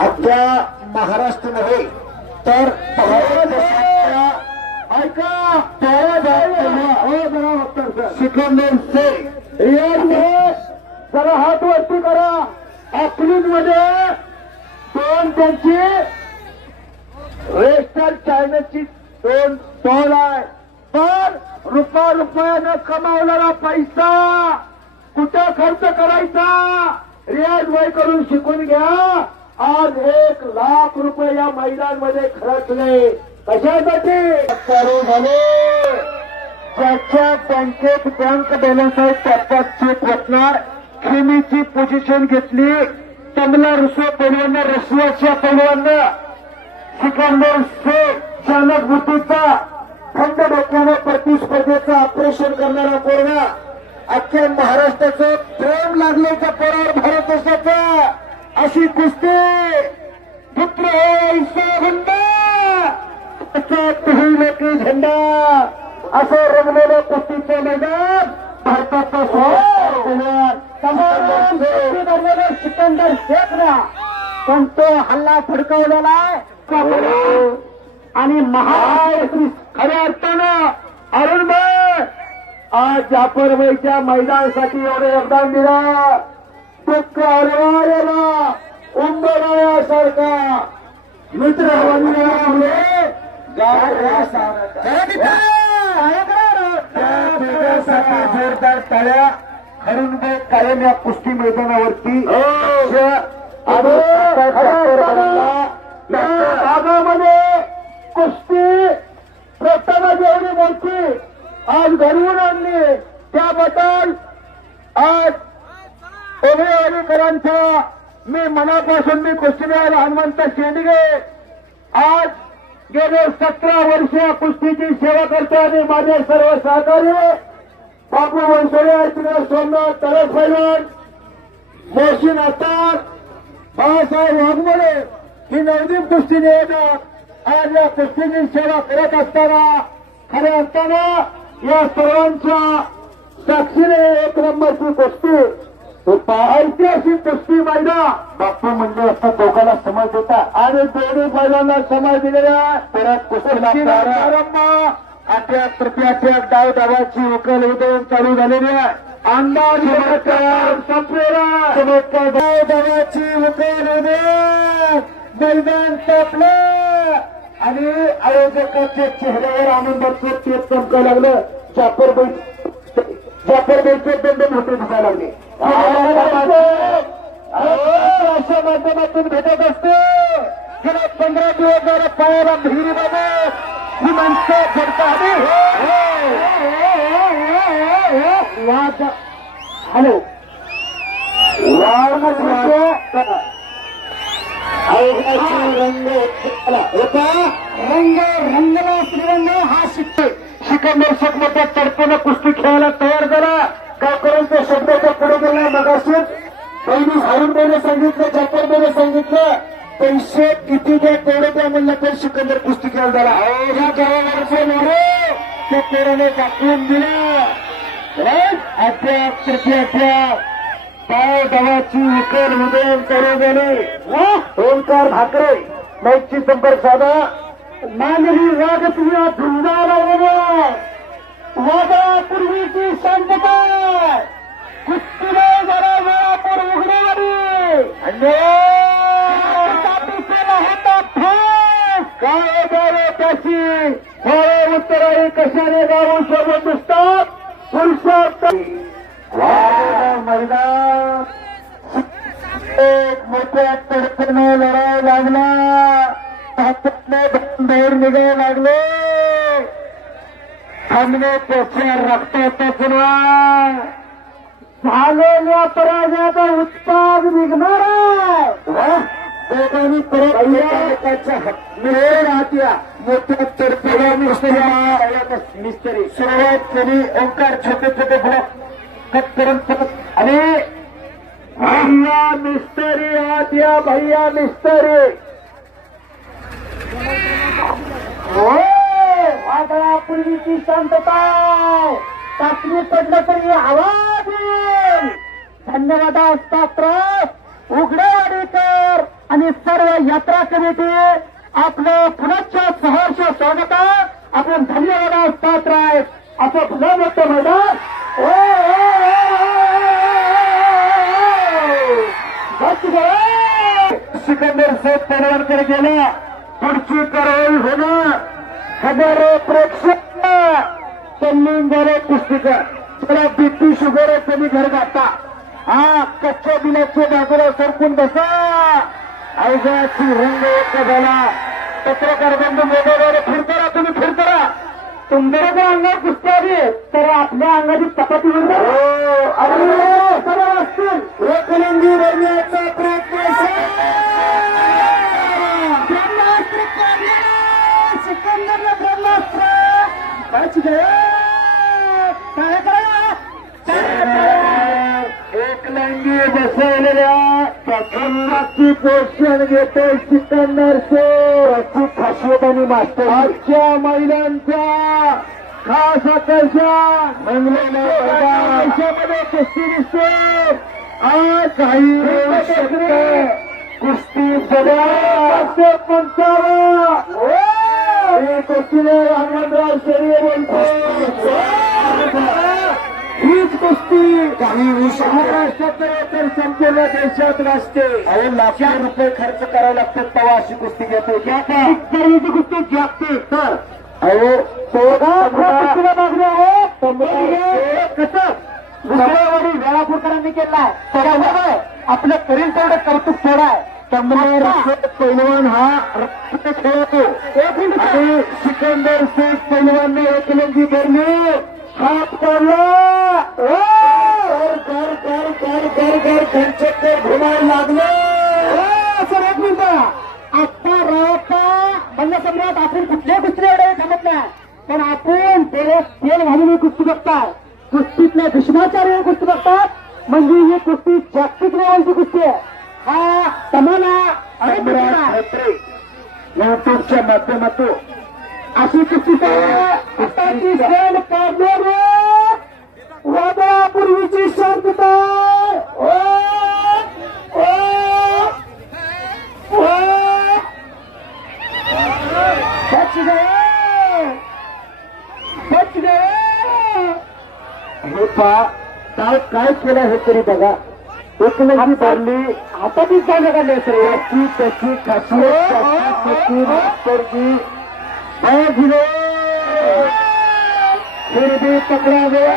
अख्ख्या महाराष्ट्र नव्हे तर ऐका सिकंदर शेख जरा हात वरती करा. अकलूज मध्ये दोन त्यांची वेस्टर्न चायनाची दोन स्टॉल आहे. पण रुपयानं कमावलेला पैसा कुठं खर्च करायचा रियाज वय करून शिकून घ्या. आज 1 लाख रुपये या मैदानमध्ये खर्चले कशासाठी झाले. ज्याच्या बँकेत बँक बॅलन्स आहे त्याचा चेक वाटणार. खेमीची पोझिशन घेतली तमला रुसो पैलवान रशियाच्या पैलवान सिकंदर शेख चालक बुद्धीचा थंड डोक्याने प्रतिस्पर्धेचं ऑपरेशन करणारा पोरगा. अख्ख्या महाराष्ट्राचं प्रेम लागल्याच्या पोरावर भारत देशाचा अशी कुस्ती पुत्र की झेंडा असं रंगलेलं कुस्तीचं मैदान भारताचं सिकंदर शेखना पण तो हल्ला फडकवलेला आणि महाराष्ट्र खऱ्या अर्थानं अरुण भाई आज जाफरबाईच्या मैदानासाठी एवढं योगदान दिलं. दुःख अनिवार्याला उंबरायासारखा मित्र जोरदार टाळ्या हरुण भाई कायम या कुस्ती मैदानावरती भागामध्ये कुस्ती प्रथमच एवढी मोठी आज घडवून आणली. त्याबद्दल आज ओभेवाडीकरांचा मी मनापासून मी कुस्तीवीर हनुमंत शेंडगे आज गेले 17 वर्ष कुस्तीची सेवा करतो आणि माझे सर्व सहकारी बापू वनसोडे अर्चना सोमनाथ तरस पैलवान मोहसिन अत्तार बाळासाहेब वाघमोडे ही नवदीप कुस्ती नियोजक आज या कुस्तीची सेवा करत असताना खऱ्या अर्थानं या सर्वांच्या साक्षीने 1 नंबरची कुस्ती ऐतिहासिक कुस्ती मैदान बापू म्हणजे असं दोघांना समज देता आणि दोन्ही बैलांना समज दिलेल्या परत कुस्तीला प्रारंभ 8 डाव धावाची उकल उदय चालू झालेली आहे. अंदाज संपलेला चमत्कार डाव धावाची उकल उदय मैदान तापलं आणि आयोजकाच्या चेहऱ्यावर आनंदाचं तेज चमकायला लागलं. जाफरबाईचे दंड मोठे दिसायला लागले. अशा माध्यमातून भेटत असते. गेल्या 15 दिवस जरा पायाला विहिरी बाबा ही माणसं घडतात. हॅलो रंगला श्रीरंग हा सिकंदर शेख मोठ्या तडकेनं कुस्ती खेळायला तयार झाला. गावकऱ्यांच्या शब्दाच्या पुढे गेला. मगाशीच पहिली हरुणबाईने सांगितलं जाफरबाईने सांगितलं पैसे किती द्या तेवढे द्या म्हणलं तर सिकंदर कुस्ती खेळायला झाला. ह्या गावावरचं नारे त्या पोराने दाखवून दिलं. अद्याप पाय दवाची विकल उदयन करू गेले. ओंकार भाकरे नाईकची संपर्क साधा मानवी वाघ तुझ्या धुंदाला वादापूर्वीची शांतता कुस्तीने जरा वेळापूर उघडेवाडी होता काय द्यावे त्याची फळे उत्तराळी कशाने गावून शोधत दिसतात. पुरुषार्थ मैदान एक मोठ्या तडफेने लढायला लागला. बाहेर निघायला लागले. थांबणे त्याच्या रक्ताचा पुन्हा झालेल्या पराजयाचा उत्पाद निघणार आहे. दोघांनी परत राहत्या मोठ्या तडफेला मिस्त्री सुरुवात केली. ओंकार छोटे छोटे ब्लॉक कट करून परत आणि भैया मिस्त्री आत्या भैया मिस्त्री वादळापूर्वीची शांतता चाचणी पडलं तरी आवाज येईल. धन्यवाद पात्र उघडेवाडीकर आणि सर्व यात्रा कमिटी आपलं पुनश्च सहर्ष स्वागत आपण धन्यवाद पात्र आहेत. असं भलं मोठं मैदान सिकंदर शेख पडवळकर गेला. पुढची कारवाई होणार. हजारो प्रेक्षक तल्लीन झाले कुस्तीकर. त्याला बीपी शुगर कमी घर घाता. हा कच्च्या बिलाच्या बाजूला सरकून बसा. ऐगाची रंग एक झाला. पत्रकार बंधू मोबाईलवर फिरतारा. तुम्ही फिरतारा. तुमच्या अंगात कुस्ती आली तर आपल्या अंगाची चपाती होणार. असतील एकलिंगी बनण्याचा प्रयत्न सिकंदरला ब्रह्मास्त्र काय करा. एकलिंगी बसवलेल्या प्रकरणाची पोषण घेते सिकंदर शेख. खासियतानी मास्टर आजच्या महिलांच्या खास आकर्षण देशामध्ये कुस्ती दिसते. आज काही कुस्ती कुस्तीने हनुमंतराव शेळके बोलतो. हीच कुस्ती काही महाराष्ट्रात तर संपूर्ण देशात नसते. अहो लाखो रुपये खर्च करावे लागतात तेव्हा अशी कुस्ती घेतो. कुस्ती जागते तर अहो कुस्तीला मागणी आहे. कसं दुसऱ्यावरील वेळापूरकरांनी केलाय त्याच्यामुळे आपलं करील तेवढं कौतुक थोडाय. पैलवान हा रक्त खेळतो आणि सिकंदर शेख पैलवानने एकलंगी भरली. हात पडला. घर घुमायला लागले. सर एक मिनिट. आत्ता राहता बंगसम्राट आपण कुठल्या कुस्तीला एवढे थांबत नाही. पण आपण तेल घालून कुस्ती बघताय. कुस्तीतल्या भीष्माचार्य कुस्ती बघतात. म्हणजे ही कुस्ती जागतिक लेवलची कुस्ती आहे. हा तुम्हाला युट्यूबच्या माध्यमातून अशी कुस्ती वादळापूर्वीची शांतता. हे पा काय केलं हे तरी बघा. एकलंगी भरली. हातातच जागा काढली असेल. याची त्याची खासियत मास्तरची फिर भी पकड़ा गया.